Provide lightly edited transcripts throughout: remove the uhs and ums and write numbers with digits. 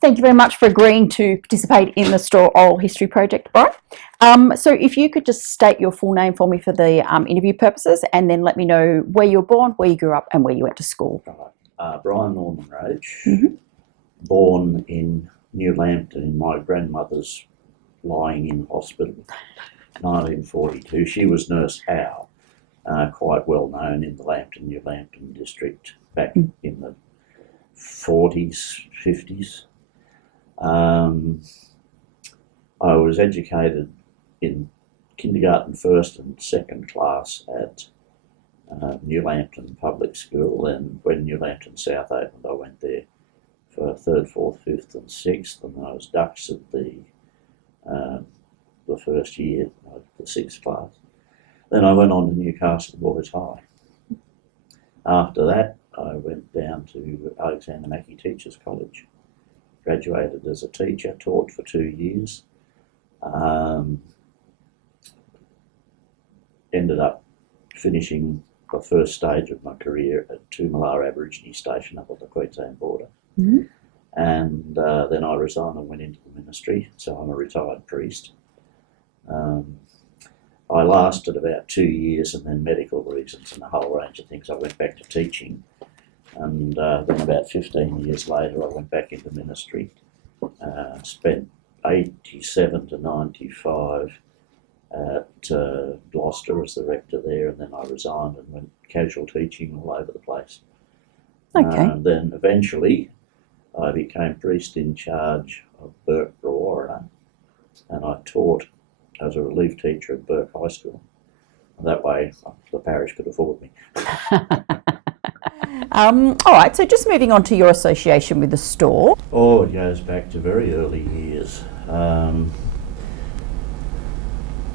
Thank you very much for agreeing to participate in the Store Oral History Project, Brian. So if you could just state your full name for me for the interview purposes, and then let me know where you were born, where you grew up, and where you went to school. Brian Roach, born in New Lambton in my grandmother's lying in hospital, 1942. She was Nurse Howe, quite well known in the New Lambton district back in the 40s, 50s. I was educated in kindergarten, first and second class at New Lambton Public School, and when New Lambton South opened, I went there for third, fourth, fifth and sixth, and I was Dux at the first year, the sixth class. Then I went on to Newcastle Boys High. After that, I went down to Alexander Mackie Teachers College, graduated as a teacher, taught for 2 years, ended up finishing the first stage of my career at Alaura Aborigine Station up at the Queensland border. And then I resigned and went into the ministry, so I'm a retired priest. I lasted about 2 years, and then medical reasons and a whole range of things, I went back to teaching. And then about 15 years later, I went back into ministry, spent 87 to 95 at Gloucester as the rector there, and then I resigned and went casual teaching all over the place. Okay. Then eventually I became priest in charge of Burke Brewarrina, and I taught as a relief teacher at Burke High School. And that way the parish could afford me. All right, so just moving on to your association with the store. Oh, it goes back to very early years.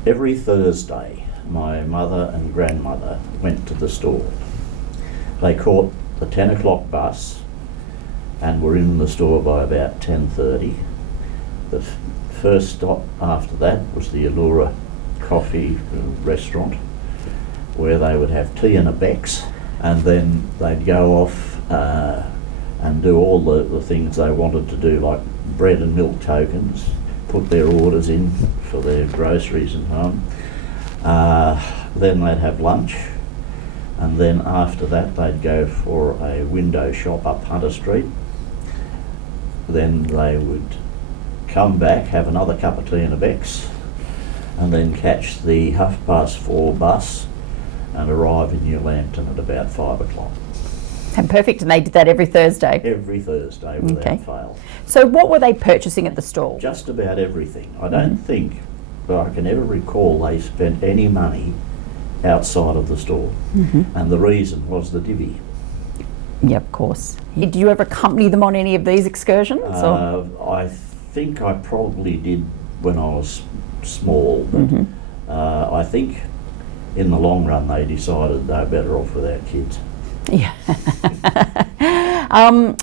Every Thursday, my mother and grandmother went to the store. They caught the 10 o'clock bus and were in the store by about 10:30. The first stop after that was the Alaura coffee restaurant, where they would have tea and a Bex, and then they'd go off and do all the things they wanted to do, like bread and milk tokens, put their orders in for their groceries and home. Then they'd have lunch, and then after that they'd go for a window shop up Hunter Street. Then they would come back, have another cup of tea and a Bex, and then catch the 4:30 bus and arrive in New Lambton at about 5 o'clock. And perfect, and they did that every Thursday? Every Thursday without fail. So what were they purchasing at the store? Just about everything. I don't think, but I can ever recall they spent any money outside of the store. And the reason was the divvy. Yeah, of course. Did you ever accompany them on any of these excursions? I think I probably did when I was small, but I think in the long run they decided they were better off without kids. Yeah.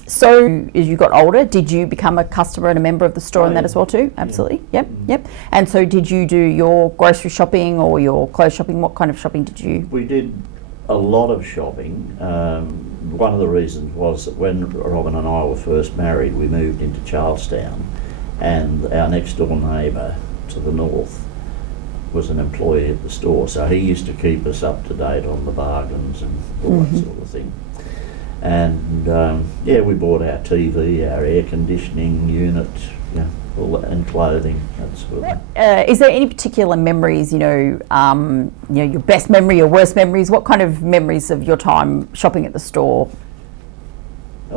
So as you got older, did you become a customer and a member of the store and that as well too? Absolutely. Yeah. Yep. And so did you do your grocery shopping or your clothes shopping? What kind of shopping did you? We did a lot of shopping. One of the reasons was that when Robin and I were first married, we moved into Charlestown, and our next door neighbour to the north was an employee at the store, so he used to keep us up to date on the bargains and all that sort of thing. And we bought our TV, our air conditioning unit, all that, and clothing, that sort of thing. Is there any particular memories, your best memory or worst memories? What kind of memories of your time shopping at the store? I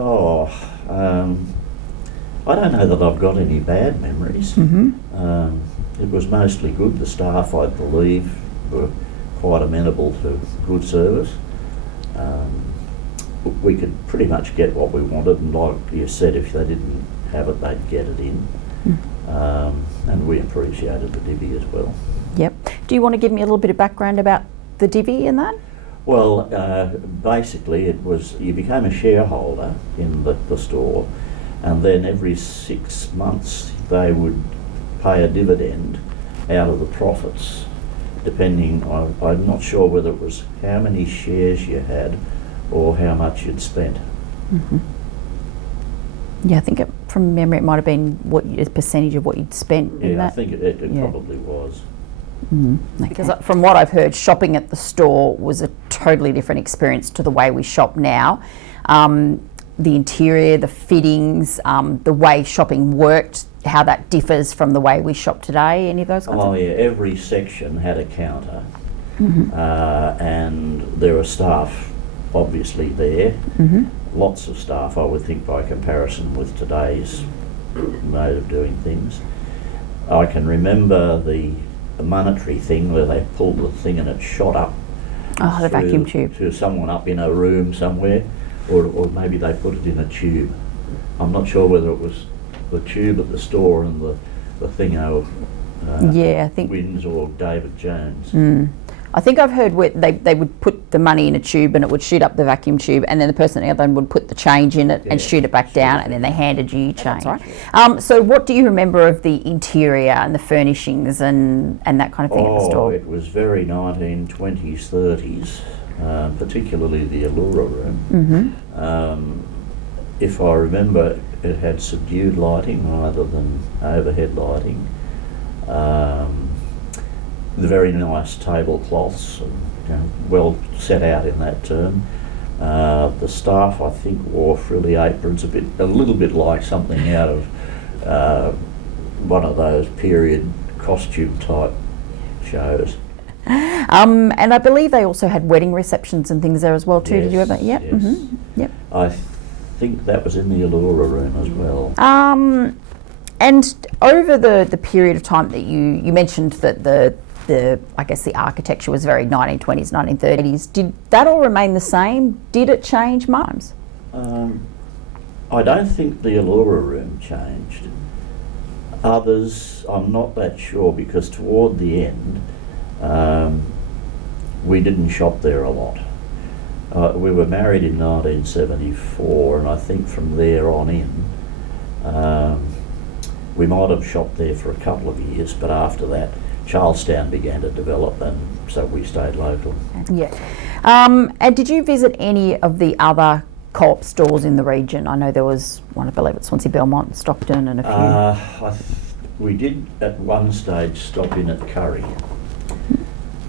don't know that I've got any bad memories. It was mostly good. The staff, I believe, were quite amenable to good service. We could pretty much get what we wanted, and like you said, if they didn't have it, they'd get it in. And we appreciated the divvy as well. Yep. Do you want to give me a little bit of background about the divvy in that? Well, basically it was, you became a shareholder in the store, and then every 6 months they would pay a dividend out of the profits, depending on, I'm not sure whether it was how many shares you had or how much you'd spent. Yeah, I think from memory it might have been a percentage of what you'd spent in Yeah, I that. think it probably was. Because from what I've heard, shopping at the store was a totally different experience to the way we shop now. The interior, the fittings, the way shopping worked, how that differs from the way we shop today, any of those kinds Oh of yeah, every section had a counter, and there were staff obviously there. Lots of staff, I would think, by comparison with today's mode of doing things. I can remember the monetary thing where they pulled the thing and it shot up. Oh, the vacuum tube. To someone up in a room somewhere, or maybe they put it in a tube. I'm not sure whether it was the tube at the store and the thing of Yeah, I think. Wins or David Jones. I think I've heard where they would put the money in a tube and it would shoot up the vacuum tube, and then the person at the other end would put the change in it and shoot it back down, and then they handed you change. So what do you remember of the interior and the furnishings and that kind of thing at the store? It was very 1920s, 30s, particularly the Alaura Room. If I remember, it had subdued lighting rather than overhead lighting. The very nice tablecloths, well set out in that term. The staff, I think, wore frilly aprons, a little bit like something out of one of those period costume type shows. And I believe they also had wedding receptions and things there as well too. Yes, Did you ever? Yep. yes. Yep. I think that was in the Alaura Room as well. And over the period of time that you mentioned that the I guess the architecture was very 1920s, 1930s. Did that all remain the same? Did it change much? I don't think the Alaura Room changed. Others, I'm not that sure, because toward the end, we didn't shop there a lot. We were married in 1974, and I think from there on in, we might have shopped there for a couple of years, but after that, Charlestown began to develop, and so we stayed local. Yeah. And did you visit any of the other co-op stores in the region? I know there was one, I believe, at Swansea, Belmont, Stockton, and a few. We did at one stage stop in at Curry,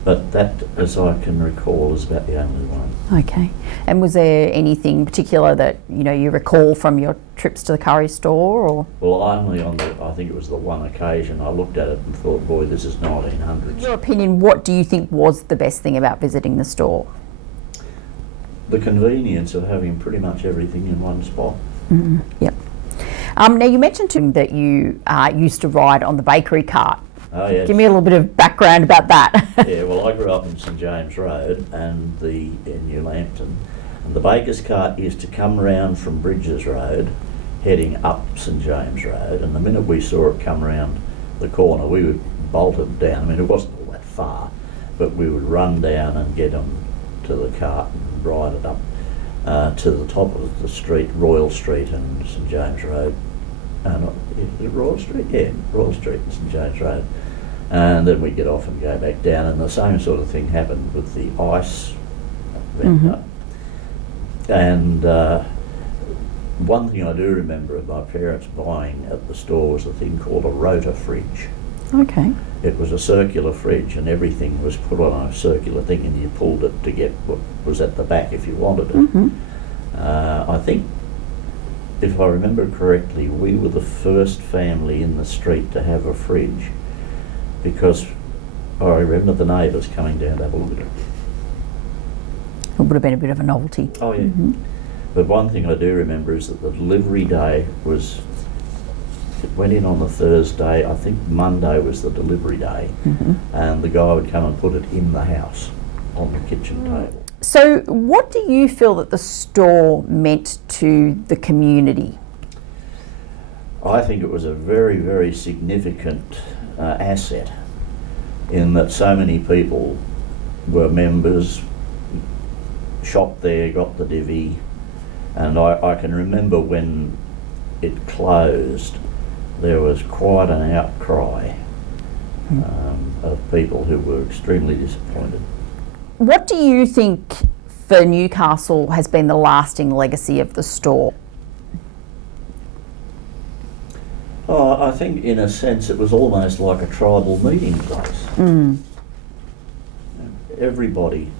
but that, as I can recall, is about the only one. Okay. And was there anything particular that you recall from your trips to the Curry store, or? Well, only on I think it was the one occasion I looked at it and thought, boy, this is 1900s. In your opinion, what do you think was the best thing about visiting the store? The convenience of having pretty much everything in one spot. Yep. Now you mentioned to me that you used to ride on the bakery cart. Oh, yes. Give me a little bit of background about that. Yeah, well, I grew up in St James Road and in New Lambton, and the baker's cart used to come round from Bridges Road, heading up St James Road, and the minute we saw it come round the corner, we would bolt it down. I mean, it wasn't all that far, but we would run down and get them to the cart and ride it up to the top of the street, Royal Street and St James Road. Is it Royal Street? Yeah, Royal Street and St James Road. And then we'd get off and go back down, and the same sort of thing happened with the ice vendor. And one thing I do remember of my parents buying at the store was a thing called a rota fridge. Okay. It was a circular fridge, and everything was put on a circular thing, and you pulled it to get what was at the back if you wanted it. I think, if I remember correctly, we were the first family in the street to have a fridge, because I remember the neighbours coming down to have a look at it. It would have been a bit of a novelty. Oh yeah. But one thing I do remember is that the delivery day it went in on the Thursday. I think Monday was the delivery day, and the guy would come and put it in the house on the kitchen table. So what do you feel that the store meant to the community? I think it was a very, very significant asset, in that so many people were members, shopped there, got the divvy, and I can remember when it closed, there was quite an outcry of people who were extremely disappointed. What do you think for Newcastle has been the lasting legacy of the store? Oh, I think in a sense it was almost like a tribal meeting place. Everybody,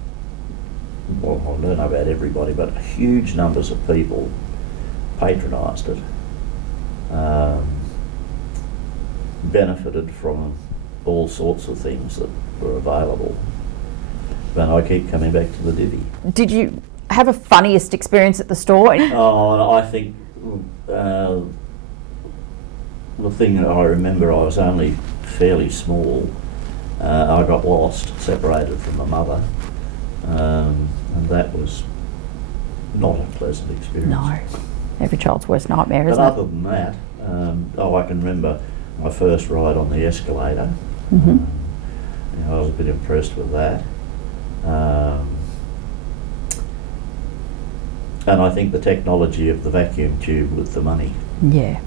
well, I don't know about everybody, but huge numbers of people patronised it, benefited from all sorts of things that were available. But I keep coming back to the divvy. Did you have a funniest experience at the store? Oh, I think the thing that I remember, I was only fairly small. I got lost, separated from my mother, and that was not a pleasant experience. No, every child's worst nightmare, But isn't other than that, I can remember my first ride on the escalator. I was a bit impressed with that. And I think the technology of the vacuum tube with the money. Yeah.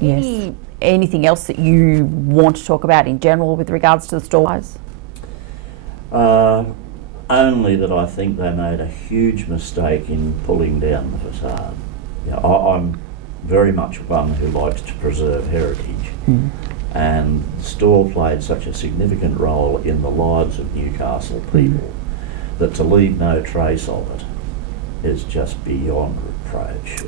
Yes. Anything else that you want to talk about in general with regards to the stores? Only that I think they made a huge mistake in pulling down the facade. I'm very much one who likes to preserve heritage, and the store played such a significant role in the lives of Newcastle people that to leave no trace of it is just beyond reproach.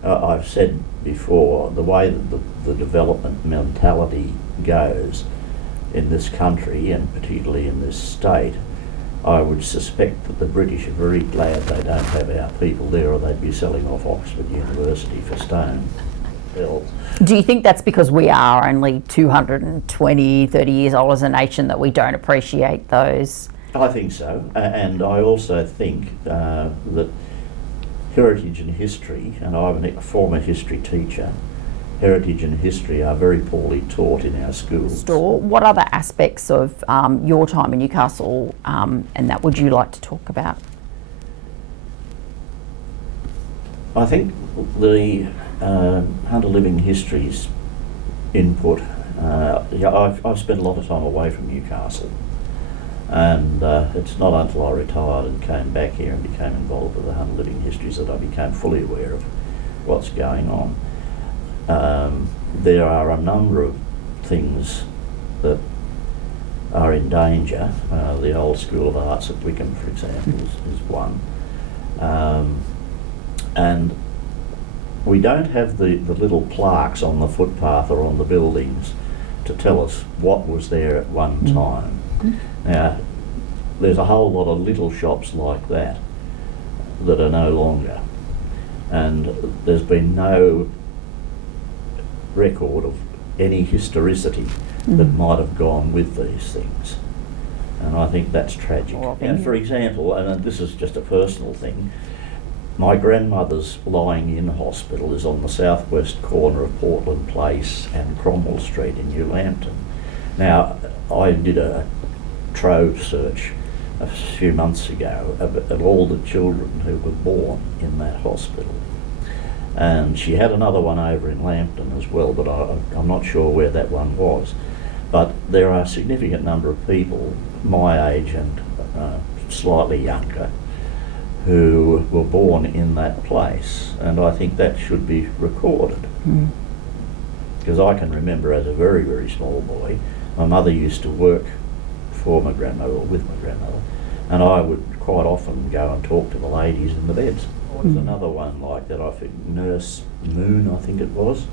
I've said before, the way that the development mentality goes in this country, and particularly in this state, I would suspect that the British are very glad they don't have our people there, or they'd be selling off Oxford University for stone. Do you think that's because we are only 220, 30 years old as a nation that we don't appreciate those? I think so, and I also think that heritage and history, and I'm a former history teacher, heritage and history are very poorly taught in our schools. What other aspects of your time in Newcastle and that would you like to talk about? I think the Hunter Living Histories input, I've spent a lot of time away from Newcastle, and it's not until I retired and came back here and became involved with the Hunter Living Histories that I became fully aware of what's going on. There are a number of things that are in danger. The old School of Arts at Wickham, for example, is one. And we don't have the little plaques on the footpath or on the buildings to tell us what was there at one time. Now, there's a whole lot of little shops like that that are no longer, and there's been no record of any historicity that might have gone with these things, and I think that's tragic. And for example, and this is just a personal thing, my grandmother's lying-in hospital is on the southwest corner of Portland Place and Cromwell Street in New Lambton. Now, I did a trove search a few months ago of all the children who were born in that hospital. And she had another one over in Lambton as well, but I'm not sure where that one was. But there are a significant number of people my age and slightly younger who were born in that place, and I think that should be recorded. Because I can remember as a very, very small boy, my mother used to work for my grandmother, or with my grandmother, and I would quite often go and talk to the ladies in the beds. There's another one like that, I think Nurse Moon, I think it was,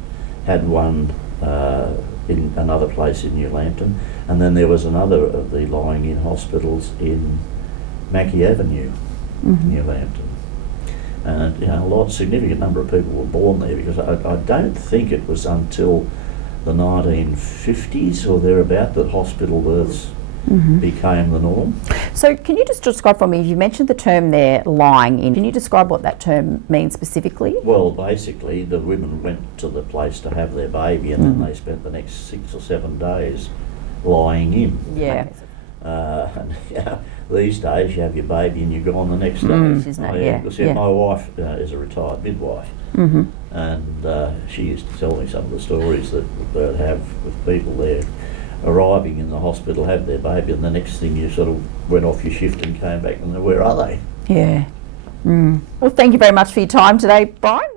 had one in another place in New Lambton, and then there was another of the lying-in hospitals in Mackey Avenue, New Lambton. And a significant number of people were born there, because I don't think it was until the 1950s or thereabout that hospital births became the norm. So can you just describe for me, you mentioned the term there, lying in, can you describe what that term means specifically? Well, basically the women went to the place to have their baby, and then they spent the next 6 or 7 days lying in. Yeah. These days you have your baby and you're gone the next day. My wife is a retired midwife, and she used to tell me some of the stories that they'd have with people there arriving in the hospital, have their baby, and the next thing you sort of went off your shift and came back and where are they? Yeah. Well, thank you very much for your time today, Brian.